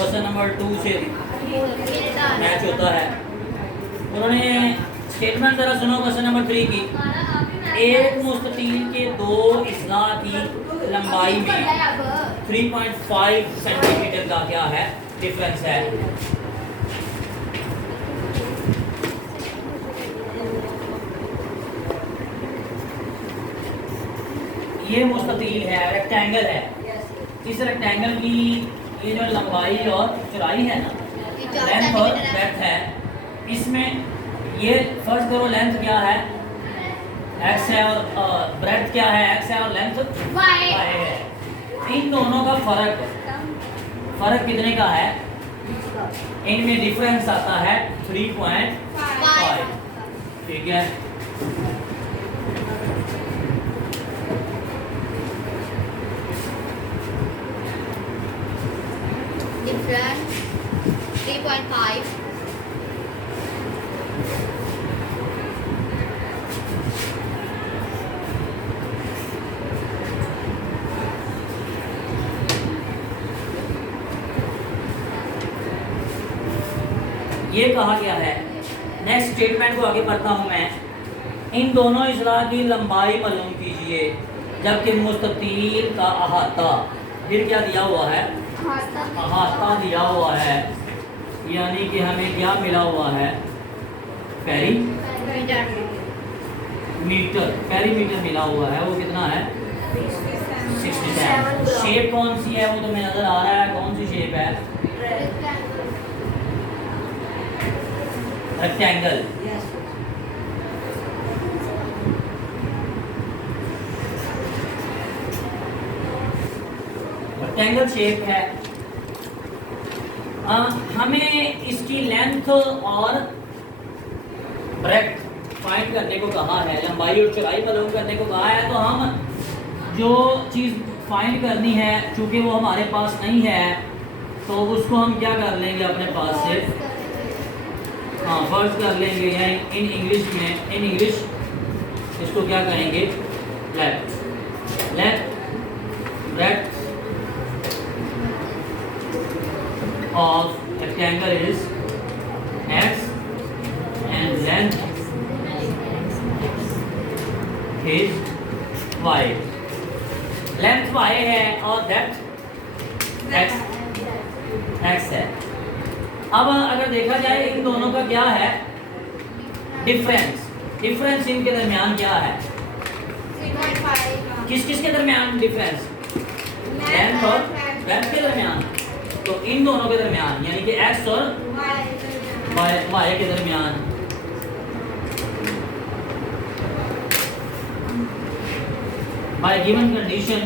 Question number 2 से match होता है। उन्होंने स्टेटमेंट जरा सुनो क्वेश्चन नंबर 3 की। एक मुस्ततील के दो इस्ला की लंबाई में 3.5 सेंटीमीटर का क्या है डिफरेंस है। ये मुस्ततील है, रेक्टेंगल है। इस रेक्टेंगल की ये जो लंबाई और चौड़ाई है ना, लेंथ और ब्रेड्थ है, इसमें ये फर्स्ट करो लेंथ क्या है x है और ब्रेड्थ क्या है x है और लेंथ y है। इन दोनों का फर्क कितने का है? इनमें डिफरेंस आता है 3.5। ठीक है, डिफरेंस 3.5। ये कहा गया है। नेक्स्ट स्टेटमेंट को आगे पढ़ता हूं मैं। इन दोनों इजला की लंबाई मालूम कीजिए जबकि मुस्ततील का अहाता, फिर क्या दिया हुआ है? अहाता दिया हुआ है, यानी कि हमें क्या मिला हुआ है? पेरीमीटर मिला हुआ है। वो कितना है? 67। शेप कौन सी है वो तुम्हें नजर आ रहा है? कौन सी शेप है? रेक्टेंगल। रेक्टेंगल शेप है। हमें इसकी लेंथ और ब्रेड्थ फाइंड करने को कहा है, लंबाई और चौड़ाई मालूम करने को कहा है। तो हम जो चीज़ फाइंड करनी है, चूंकि वो हमारे पास नहीं है, तो उसको हम क्या कर लेंगे अपने पास से? हाँ, फर्ज कर लेंगे। या इन इंग्लिश इसको क्या कहेंगे? Left breadth of rectangle is x and length is y। Length y है और डेप्थ x है। अब अगर देखा जाए इन दोनों का क्या है डिफरेंस इनके दरमियान क्या है? 3.5। किस के दरमियान डिफरेंस? लेंथ और ब्रेड्थ के दरमियान। तो इन दोनों के दरमियान यानी कि x और y के दरमियान बाय गिवन कंडीशन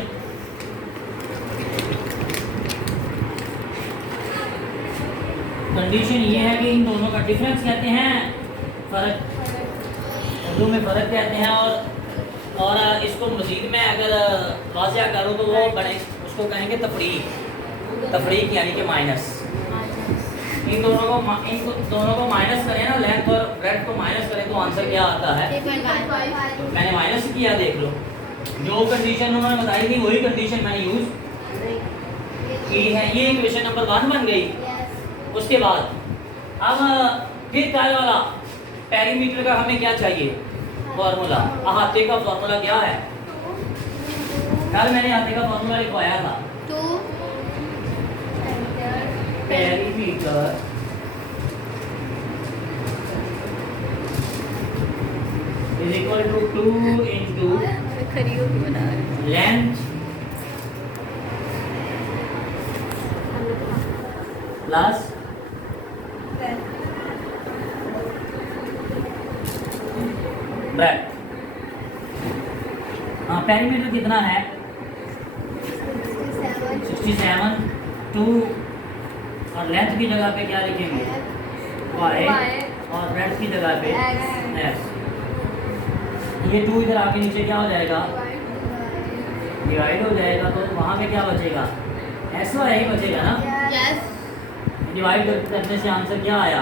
ये है कि इन दोनों का डिफरेंस कहते हैं, फर्क, उर्दू में फर्क कहते हैं। और इसको मजीद में अगर वाज़िया करूँ तो वो बने, उसको कहेंगे तफरीक यानी कि माइनस। इन दोनों को माइनस करें ना, लेंथ और ब्रेड्थ को माइनस करें तो आंसर क्या आता है? मैंने माइनस किया, देख लो। जो कंडीशन उन्होंने बताई थी वही कंडीशन मैंने यूज की है। ये इक्वेशन नंबर 1 बन गई। उसके बाद अब फिर कल वाला पेरीमीटर का हमें क्या चाहिए? फॉर्मूला। अहाते का फॉर्मूला क्या है? कल मैंने अहाते का फॉर्मूला लिखवाया था। Perimeter is equal to 2 into length plus breadth। हाँ, पेरीमीटर कितना है? 67। 2 और लेंथ की जगह पे क्या लिखेंगे? y और ब्रेड्थ की जगह पे x। ये 2 इधर आके नीचे क्या हो जाएगा? डिवाइड हो जाएगा। तो वहाँ पे क्या बचेगा? x y ही बचेगा ना। डिवाइड करने से आंसर क्या आया?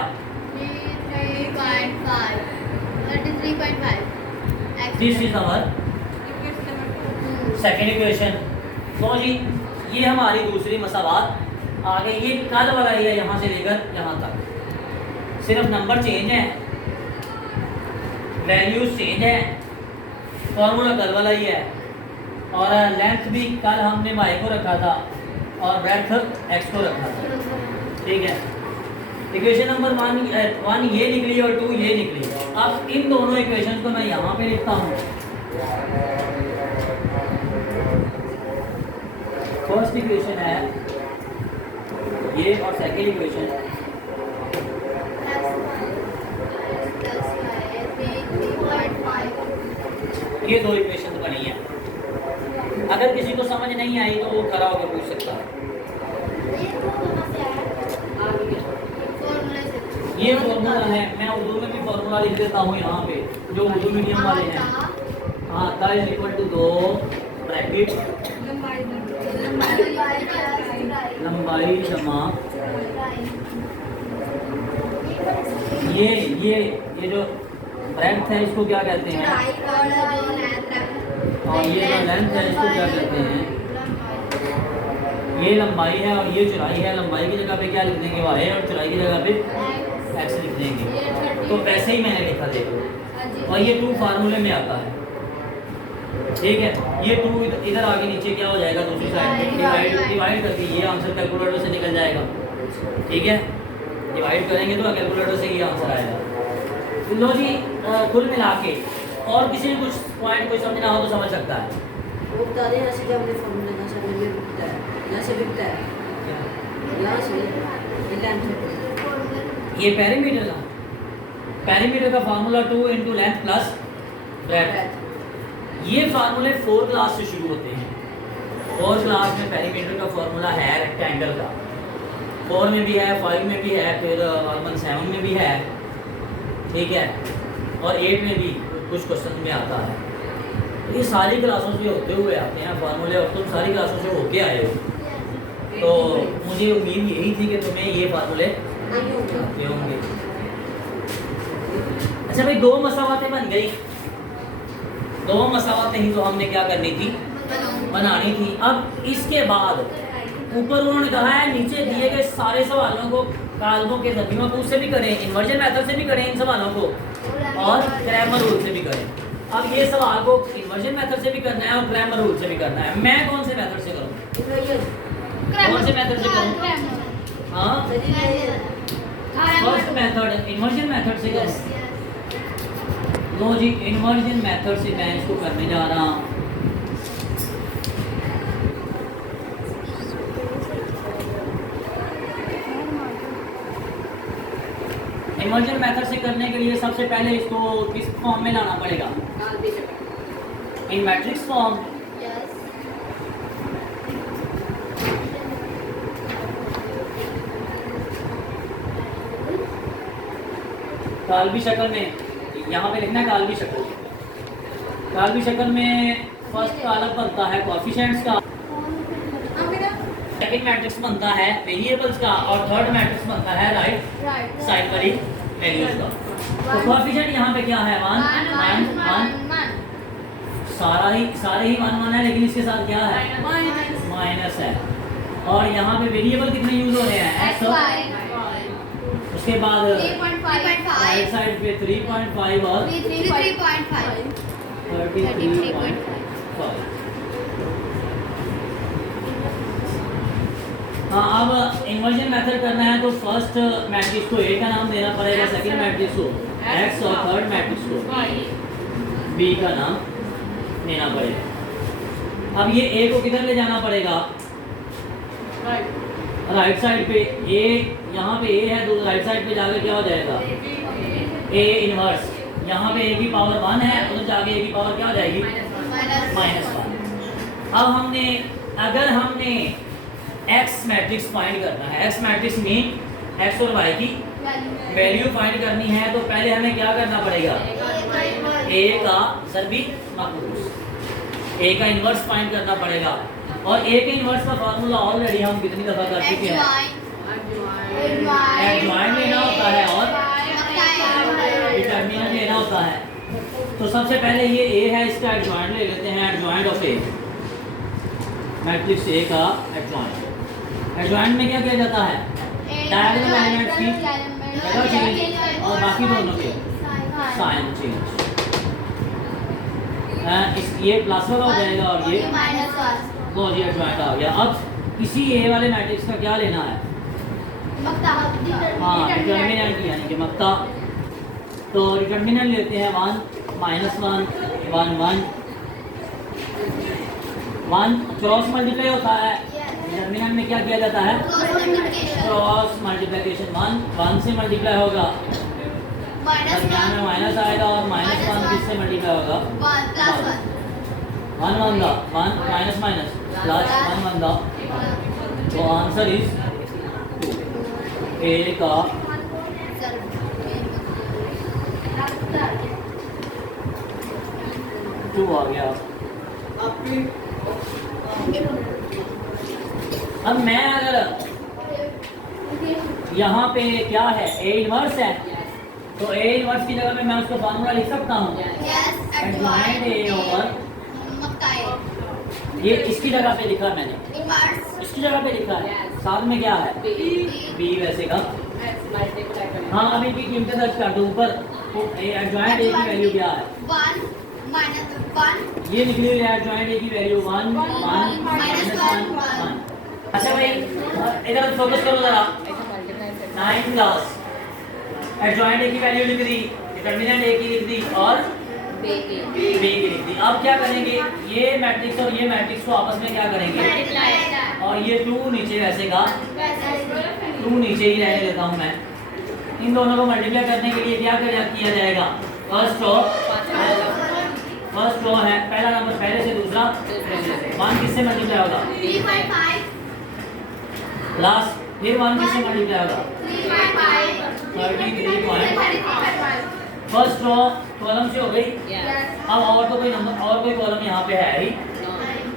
3.5। This is our second equation. तो जी ये हमारी दूसरी मसावात आगे ये कल वाला ही है, यहाँ से लेकर यहाँ तक सिर्फ नंबर चेंज है, वैल्यूज चेंज है, फॉर्मूला कल वाला ही है, और लेंथ भी कल हमने y को रखा था और ब्रेड्थ x को रखा था। ठीक है, इक्वेशन नंबर 1 ये निकली और 2 ये निकली। अब इन दोनों इक्वेशन को मैं यहाँ पे लिखता हूँ। फर्स्ट इक्वेशन है ये और सेकंड इक्वेशन ये दो इक्वेशन बनी है। अगर किसी को समझ नहीं आई तो वो खड़ा होकर पूछ सकता है। ये फॉर्मूला है, मैं उर्दू में भी फॉर्मूला लिख देता हूँ यहाँ पे, जो उर्दू मीडियम वाले हैं। हाँ, का इज इक्वल टू 2 ब्रैकेट लंबाई जमा ये जो ब्रेड्थ है इसको क्या कहते हैं, और ये जो लेंथ है इसको क्या कहते हैं। ये लंबाई है और ये चौड़ाई है। लंबाई की जगह पे क्या लिख देंगे y और चौड़ाई की जगह पे x लिख देंगे। तो वैसे ही मैंने लिखा देखो, और ये 2 फार्मूले में आता है। ठीक है, ये 2 इधर आगे नीचे क्या हो जाएगा, दूसरी साइड में डिवाइड करके ये आंसर कैलकुलेटर से निकल जाएगा। ठीक है, डिवाइड करेंगे तो कैलकुलेटर से ये आंसर आएगा। तो लो जी, कुल मिला के और किसी ने कुछ पॉइंट कोई समझना हो तो समझ सकता है। वो बता दें ऐसे जब हमने फॉर्मूला यहाँ से हमने बिकता है, यहाँ से बिकता है, यहाँ से ये लेंथ है, ये पेरीमीटर का formula 2 into length plus breadth. ये फार्मूले 4 क्लास से शुरू होते हैं। 4 क्लास में पेरीमीटर का फार्मूला है रेक्टेंगल का, 4 में भी है, 5 में भी है, फिर 7 में भी है। ठीक है, और 8 में भी कुछ क्वेश्चन में आता है। तो ये सारी क्लासों से होते हुए आते हैं फार्मूले, और तुम सारी क्लासों से होके आए हो, तो मुझे उम्मीद यही थी कि तुम्हें ये फार्मूले आते होंगे। अच्छा भाई, 2 मसावातें बन गई। 2 मसावातें ही तो हमने क्या करनी थी, बनानी थी। अब इसके बाद ऊपर उन्होंने कहा है नीचे दिए गए सारे सवालों को काल्मों के जरिए मकूस से भी करें, इन्वर्जन मेथड से भी करें इन सवालों को, और ग्रामर रूल से भी करें। अब ये सवाल को इन्वर्जन मेथड से भी करना है और ग्रामर रूल से भी करना है। मैं कौन से मेथड से करूँ, कौन से मेथड से करूँ? हाँ, फर्स्ट मेथड इन्वर्जन मेथड से करूँ। लो जी, इन्वर्जन मेथड से मैं इसको करने जा रहा हूँ। इन्वर्जन मेथड से करने के लिए सबसे पहले इसको किस फॉर्म में लाना पड़ेगा, इन मैट्रिक्स फॉर्म। काल्बी शक्ल में, यहाँ पे लिखना है काल्बी शक्ल। काल्बी शक्ल में फर्स्ट कॉलम बनता है कोएफिशिएंट्स का, सेकंड मैट्रिक्स बनता है वेरिएबल्स का, और थर्ड मैट्रिक्स बनता है राइट साइड वाली वैल्यूज का। तो कोएफिशिएंट यहाँ पे क्या है, 1 1 सारे ही 1 1 है, लेकिन इसके साथ क्या है, माइनस है। और यहाँ पे वेरिएबल कितने यूज हो रहे हैं, x और उसके बाद राइट साइड पे 3.5 और 33.5। हाँ, अब इन्वर्जन मेथड करना है तो फर्स्ट मैट्रिक्स को A का नाम देना पड़ेगा, सेकंड मैट्रिक्स को X और थर्ड मैट्रिक्स को B का नाम देना पड़ेगा। अब ये A को किधर ले जाना पड़ेगा, राइट साइड पे। A यहाँ पे A है तो राइट साइड पे जाकर क्या हो जाएगा, A इनवर्स। यहाँ पे A की पावर 1 है तो जाके A की पावर क्या हो जाएगी, -1। अब अगर हमने X मैट्रिक्स फाइंड करना है, X मैट्रिक्स में X और Y की वैल्यू फाइंड करनी है, तो पहले हमें क्या करना पड़ेगा, A का सर्बी मकरूस, A का इन्वर्स फाइंड करना पड़ेगा। और A के इन्वर्स का फार्मूला ऑलरेडी हम कितनी दफ़ा कर चुके हैं, एडजॉइंट लेना होता है और डिटरमिनेंट लेना होता है। तो सबसे पहले ये A है, इसका एडजॉइंट ले लेते हैं, adjoint of A, matrix A का एडजॉइंट। एडजॉइंट में क्या किया जाता है? डायगोनल एलिमेंट्स की जगह चेंज और बाकी दोनों के साइन चेंज। ये प्लस वाला हो जाएगा और ये लो जी एडजॉइंट आ गया। अब इसी ए वाले मैट्रिक्स का क्या लेना है? हाँ डिटर्मिनेंट यानी कि मक्ता। तो डिटर्मिनेंट लेते हैं 1 -1 1 1 1 क्रॉस मल्टीप्लाई होता है। डिटर्मिनेंट में क्या किया जाता है? Cross multiplication. 1 से मल्टीप्लाई होगा, दरमियान में माइनस आएगा और -1 किससे मल्टीप्लाई होगा? 1 1 दा 1 माइनस माइनस प्लस 1 1 दा। तो आंसर इज 2 ए का 2 आ गया। अब मैं अगर यहाँ पे क्या है ए इनवर्स है, तो ए इनवर्स की जगह पे मैं उसको फार्मूला लिख सकता हूँ एडजॉइंट ए ओवर। ये इसकी जगह पे लिखा है मैंने, इसकी जगह पे लिखा है, साथ में क्या है? बी वैसे का। हाँ अभी की कीमतें दर्ज कर दूँ ऊपर। तो एडजॉइंट ए की वैल्यू क्या है? 1 ये निकली है एडजॉइंट ए की वैल्यू 1 1 -1 1। अच्छा भाई इधर फोकस करो जरा। 9th क्लास एडजॉइंट ए की वैल्यू लिख दी, डिटर्मिनेंट ए की लिख दी और बी की लिख दी। अब क्या करेंगे? ये मैट्रिक्स और ये मैट्रिक्स को आपस में क्या करेंगे? और ये 2 नीचे वैसे का 2 नीचे ही रहने देता हूँ मैं। इन दोनों को मल्टीप्लाई करने के लिए क्या किया जाएगा? फर्स्ट रो है, पहला नंबर पहले से दूसरा 1 किससे मल्टीप्लाई होगा? 3.5 प्लस फिर 1 किससे मल्टीप्लाई होगा? 33.5। फर्स्ट रो कॉलम से हो गई। अब और तो कोई नंबर और कोई कॉलम यहाँ पे है ही।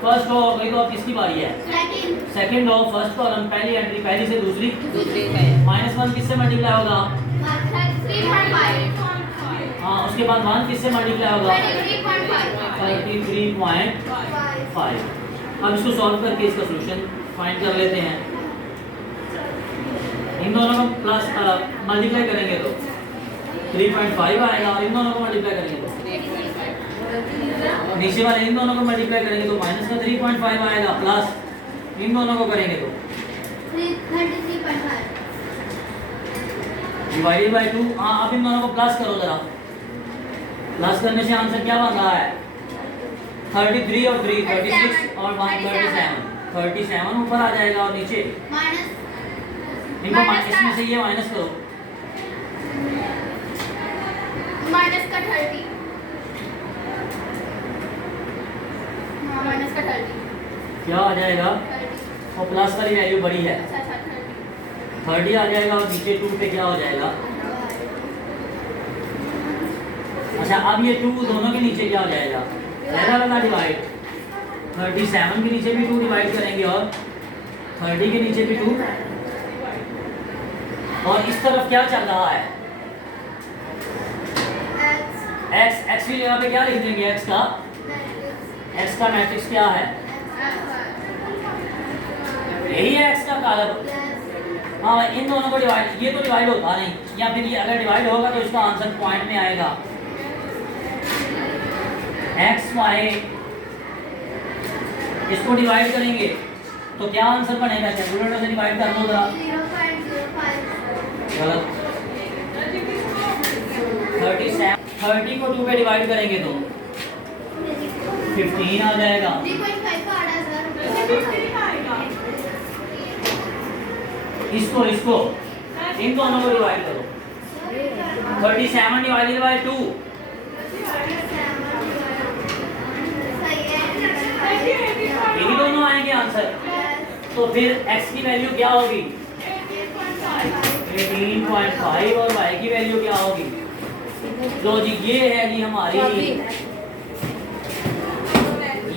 फर्स्ट रो हो गई, तो अब किसकी बारी है? सेकंड रो फर्स्ट कॉलम पहली एंट्री पहली से दूसरी -1 किससे मल्टीप्लाई होगा? 3.5। हाँ उसके बाद 1 किससे मल्टीप्लाई होगा? 33.5। 33.5। अब इसको सॉल्व करके इसका सॉल्यूशन फाइंड कर लेते हैं। इन दोनों को प्लस मल्टीप्लाई करेंगे तो 3.5 आएगा और इन दोनों को मल्टीप्लाई करेंगे तो नीचे वाले इन दोनों को मल्टीप्लाई करेंगे तो माइनस का 3.5 आएगा, प्लस इन दोनों को करेंगे तो 33.5 डिवाइडेड बाय 2। हाँ अब इन दोनों को प्लस करो जरा। प्लस करने से आंसर क्या बन रहा है? 33 और 3 36 और 1 37 ऊपर आ जाएगा और नीचे इसमें से ये माइनस करो। माइनस का 30। हाँ माइनस का 30 क्या आ जाएगा? और प्लस वाली वैल्यू बड़ी है, 30 आ जाएगा और नीचे 2 पे क्या हो जाएगा? अच्छा अब ये 2 दोनों के नीचे क्या हो जाएगा? पहला वाला डिवाइड 37 के नीचे भी 2 डिवाइड करेंगे और 30 के नीचे भी 2। और इस तरफ क्या चल रहा है? x की जगह पे क्या लिख देंगे? x का मैट्रिक्स क्या है? यही है x का कॉलम। हाँ इन दोनों को डिवाइड, ये तो डिवाइड होता नहीं, या फिर ये अगर डिवाइड होगा तो इसका आंसर पॉइंट में आएगा। x y इसको डिवाइड करेंगे तो क्या आंसर बनेगा? कैलकुलेटर से डिवाइड कर लो जरा। 0.05 गलत। 30 को 2 पे डिवाइड करेंगे तो 15 आ जाएगा। 3.5 का आधा सर। इसको इन दोनों को डिवाइड करो। 37 डिवाइडेड बाय 2 यही दोनों आएंगे आंसर। तो फिर x की वैल्यू क्या होगी? 18.5 और y की वैल्यू क्या होगी? लो जी ये है जी हमारी,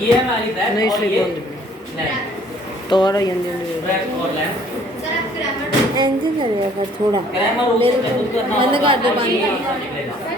ये हमारी ब्रेथ और ये लेंथ। तो और ये ब्रेथ और लेंथ सर आप ग्रामर एंजल करेगा थोड़ा ग्रामर मेरे को बंद कर दो, बंद कर दो। निकलेगा।